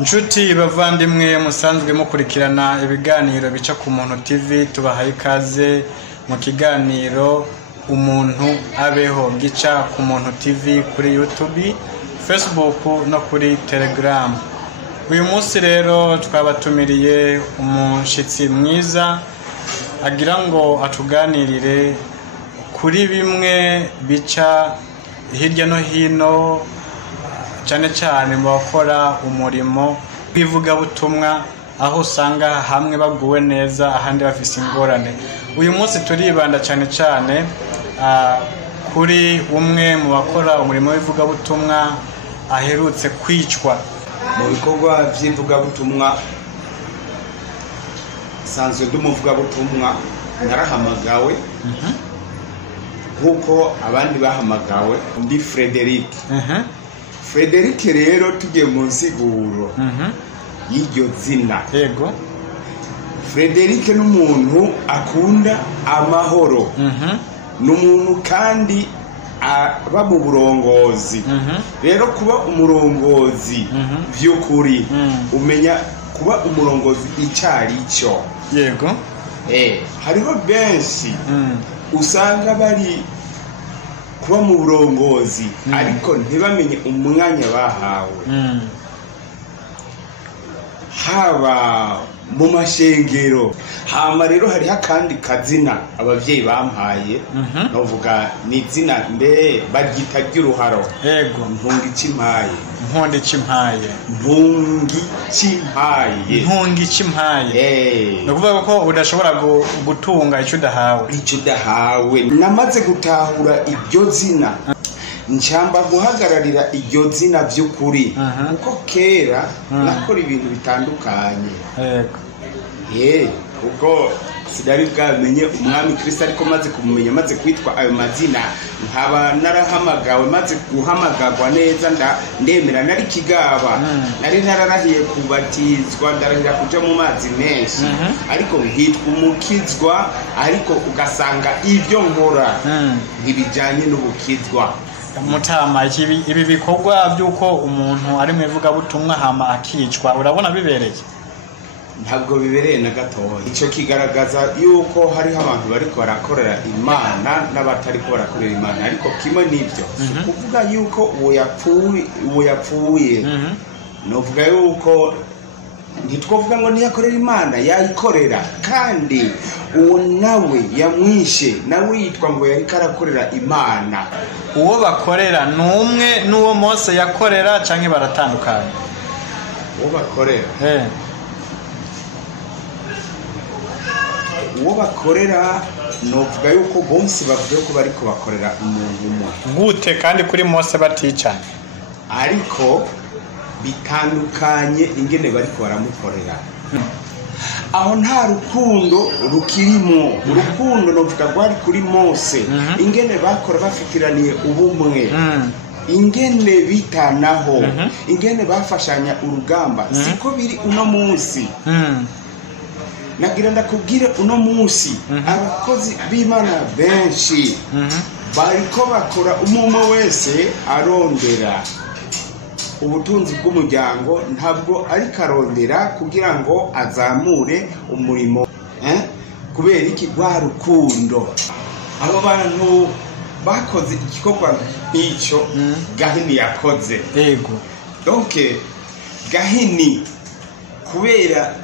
Nshuti bavandimwe musanzwe mukurikirana ibiganiro bica ku Muntu TV, tubahaye ikaze mu kiganiro umuntu abeho gica ku Muntu TV kuri YouTube, Facebook no kuri Telegram. Uyu munsi rero twabatumiriye umushitsi mwiza agira ngo atuganirire kuri bimwe bica hirya no hino, cyane cyane mu bakora umurimo kwivuga butumwa, aho usanga hamwe baguwe neza ahandi bafise ingorane. Uyu munsi turibanda cyane cyane kuri umwe mu bakora umurimo w'ivuga butumwa aherutse kwicwa mu bikorwa by'ivuga butumwa. Sanzwe ndumuvuga butumwa, narahamagawe nkuko abandi bahamagawe. Ndi Frederic. Frederic rero tugiye mu nsiguro y'iryo zina. Yego. Frederic n'umuntu akunda amahoro. N'umuntu kandi aba mu burongozi. Rero kuba umurongozi vy'ukuri umenya kuba umurongozi icari cyo. Yego. Hariho benshi usanga bari kuba mu burongozi ariko ntibamenye umwanya bahawe. Haba mu mashengero. Hama rero hari hakandi kazina abavyeyi bampaye, novuga ni zina mbe bagita ry'uruharo. Yego. Ntungi cimpaye. Ntonde cimpaye. Ntungi cimpaye. Ntungi cimpaye. Nukuvuga ko udashobora gutunga icyo udahawe. Icyo udahawe. Namaze gutahura iryo zina, nshamba guhagararira iryo zina by'ukuri, kuko kera nakora ibintu bitandukanye. Yego. Kuko sidari bwamenye umwami Kristo, ariko maze kumumenya, maze kwitwa ayo mazina, nkaba narahamagawe, maze guhamagarwa neza ndemera. Nari kigaba, nari nararahiye kubatizwa, ndarahira kuja mu mazi menshi, ariko hitwa umukizwa, ariko ugasanga ivyo nkora ntibijanye n'ubukizwa. Mutama, ibi bikorwa by'uko umuntu ari mu ivuga butumwa hama akicwa, urabona bibereye? Ntabwo bibereye na gatoya. Icyo kigaragaza yuko hariho abantu bariko barakorera Imana n'abatariko barakorera Imana, ariko kimwe n'ibyo kuvuga yuko uwo yapfuye novuga yuko ntitwovuga ngo ntiyakorera Imana, yayikorera. Kandi uwo nawe yamwishe, nawe yitwa ngo yari karakorera Imana. Uwo bakorera numwe n'uwo Mose yakorera canke baratandukanye? Uwo bakorera uwo bakorera novuga yuko bose bavuga ko bariko bakorera umuntu umwe. Gute kandi kuri Mose baticanye? Ariko bitandukanye ingene bariko baramukorera. Aho nta rukundo rukirimo. Urukundo novuga rwari kuri Mose, ingene bakora bafikiraniye ubumwe, ingene bitanaho, ingene bafashanya urugamba. Siko biri uno munsi. Nagira ndakubwire uno munsi abakozi b'Imana benshi bariko bakora umwe wese arondera ubutunzi bw'umuryango, ntabwo ari karondera kugira ngo azamure umurimo. Kubera iki? Rwa rukundo. Abo bantu bakoze igikorwa nk'icyo Gahini yakoze. Yego. Donc Gahini kubera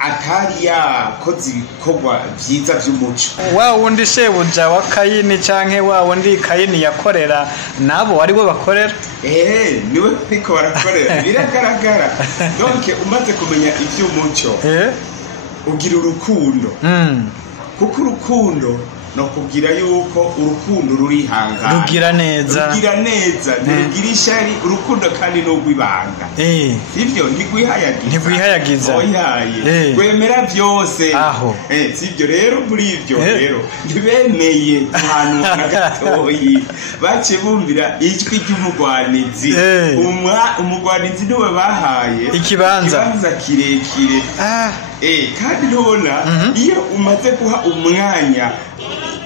atari yakoze ibikorwa byiza by'umuco. Wa wundi shebuja wa Kayini canke wa wundi Kayini yakorera nabo ari bo bakorera? Niwe ariko barakorera. Biragaragara. Donc umaze kumenya iby'umuco ugira urukundo. Kuko urukundo no kubwira yuko urukundo rurihangana, rugira neza, ntirugira ishari. Urukundo kandi no gwibanga. Sivyo? Ntigwihayagiza. Oyaye. Kwemera byose. Aho. Sivyo rero muri ibyo rero ntibemeye ahantu na gatoyi. Bace bumvira ijwi ry'umugwanizi. Umugwanizi niwe bahaye ikibanza kirekire. Kandi ntubona iyo umaze guha umwanya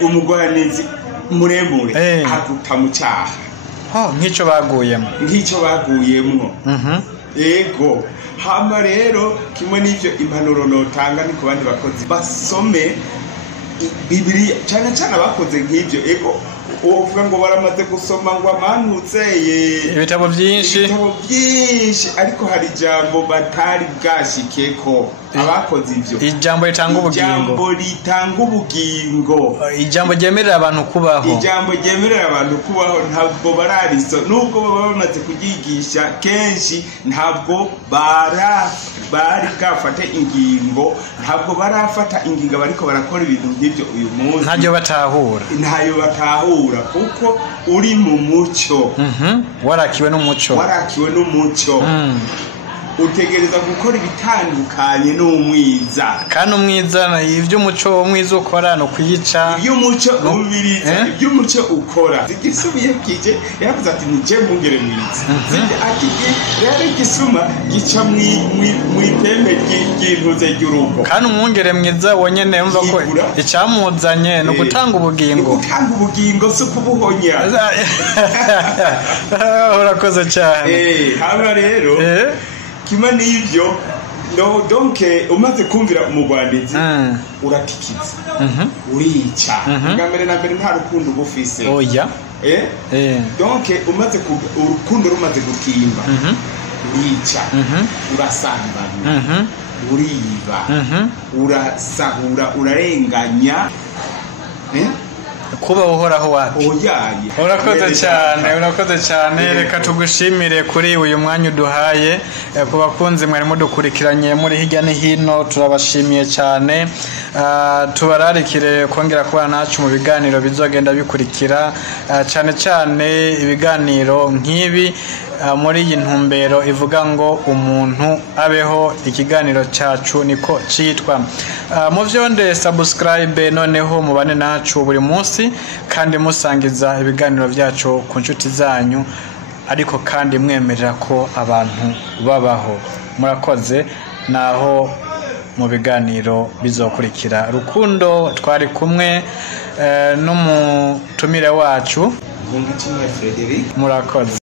umugwanizi muremure aguta mu cyaha. Nk'icyo baguyemo. ego hama rero kimwe n'ivyo impanuro notanga ni ku bandi bakozi basome Bibiliya cyane cyane abakoze nk'ibyo ego uvuga ngo baramaze gusoma ngo amanutse ibitabo byinshi ariko hari ijambo batari bwashikeko abakoze ibyo ijambo ritanga ubugingo ijambo ryemerera abantu kubaho ntabwo barariso nubwo baba bamaze kugigisha kenshi ntabwo bari bwafate ingingo ntabwo barafata ingingo bariko barakora ibintu nk'ibyo uyu munsi ntayo batahura kuko uri mu mucyo warakiwe n'umucyo utegereza gukora ibitandukanye n'umwiza kandi umwiza ivy'umucyo umwiza ukora no kuyica ivy'umucyo umubiriza ivy'umucyo ukora zigisubiye kije yavuze ati nije mungere mwiza ati rero igisuma gica mw'ipembe ry'intuze ry'urugo kandi umwungere mwiza wonyene yumva ko icamuzanye no gutanga ubugingo so kubuhonya urakoze cyane haba rero kimwe n'ibyo donc umaze kumvira umugwandizi uratikiza urica ngambere na mbere nta rukundo ubufise oya donc urukundo rumaze gutimba urica urasambana uriba urasahura urarenganya kuba uhoraho wapi urakoze cyane reka tugushimire kuri uyu mwanya uduhaye ku bakunzi mwari mudukurikiranye muri hirya no hino turabashimiye cyane tubararikire kongera kubana nacu mu biganiro bizogenda bikurikira cyane cyane ibiganiro nk'ibi muri iyi ntumbero ivuga ngo umuntu abeho ikiganiro cyacu niko cyitwa mu vyonde subscribe noneho mubane nacu buri munsi kandi musangiza ibiganiro byacu ku nshuti zanyu ariko kandi mwemerera ko abantu babaho murakoze naho mu biganiro bizokurikira Rukundo twari kumwe n'umutumire wacu Frederic murakoze